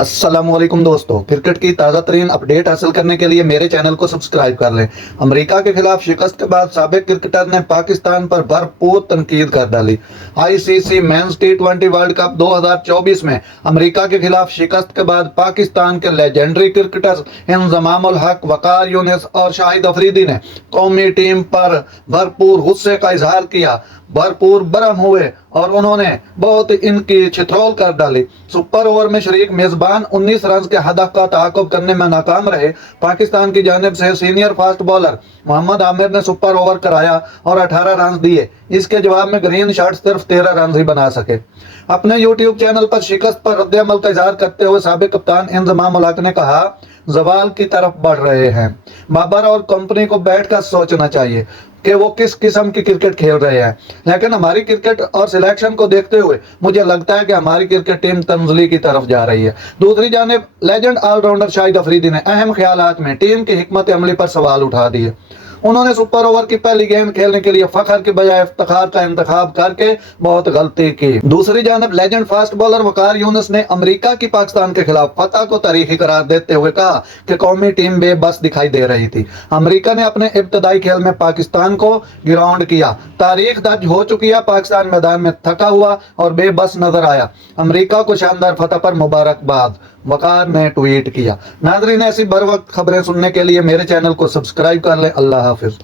अस्सलाम वालेकुम दोस्तों, क्रिकेट की ताज़ा तरीन अपडेट हासिल करने के लिए मेरे चैनल को सब्सक्राइब कर लें। अमेरिका के खिलाफ शिकस्त के बाद साबिक क्रिकेटर ने पाकिस्तान पर भरपूर तनकीद कर डाली। आईसीसी मेंस टी20 वर्ल्ड कप 2024 में अमेरिका के खिलाफ शिकस्त के बाद पाकिस्तान के लेजेंडरी क्रिकेटर्स इंजमामुल हक, वकार यूनिस और शाहिद अफरीदी ने कौमी टीम पर भरपूर गुस्से का इजहार किया, भरपूर बरहम हुए और उन्होंने बहुत इनकी छितरौल कर डाली। सुपर ओवर में शरीक मेजबान 19 रन के हदफ का ताक़ुब करने में नाकाम रहे। पाकिस्तान की जानिब से senior fast bowler Mohammad Amir ने सुपर ओवर कराया और 18 रन दिए। इसके जवाब में ग्रीन शॉट सिर्फ 13 रन ही बना सके। अपने यूट्यूब चैनल पर शिकस्त पर रद्द-ए-अमल का इजहार करते हुए साबिक कप्तान इंजमामुल हक ने कहा, जवाल की तरफ बढ़ रहे हैं। बाबर और कंपनी को बैठकर सोचना चाहिए कि वो किस किस्म की क्रिकेट खेल रहे हैं, लेकिन हमारी क्रिकेट और सिलेक्शन को देखते हुए मुझे लगता है कि हमारी क्रिकेट टीम तंजली की तरफ जा रही है। दूसरी जानिब लेजेंड ऑलराउंडर शाहिद अफरीदी ने अहम ख्यालात में टीम की हिकमत अमली पर सवाल उठा दिए। उन्होंने सुपर ओवर की पहली गेंद खेलने के लिए फखर के बजाय इफ्तिखार का इंतखाब करके बहुत गलती की। दूसरी जानब legend fast bowler Waqar Younis ने अमेरिका की पाकिस्तान के खिलाफ फतह को तारीखी करार देते हुए कहा कि कौमी टीम बेबस दिखाई दे रही थी। अमेरिका ने अपने इब्तदाई खेल में पाकिस्तान को ग्राउंड किया। तारीख दर्ज हो चुकी है, पाकिस्तान मैदान में थका हुआ और बेबस नजर आया। अमेरिका को शानदार फतह पर मुबारकबाद, वकार ने ट्वीट किया। नाज़रीन, ऐसी बर वक्त खबरें सुनने के लिए मेरे चैनल को सब्सक्राइब कर लें। अल्लाह हाफिज।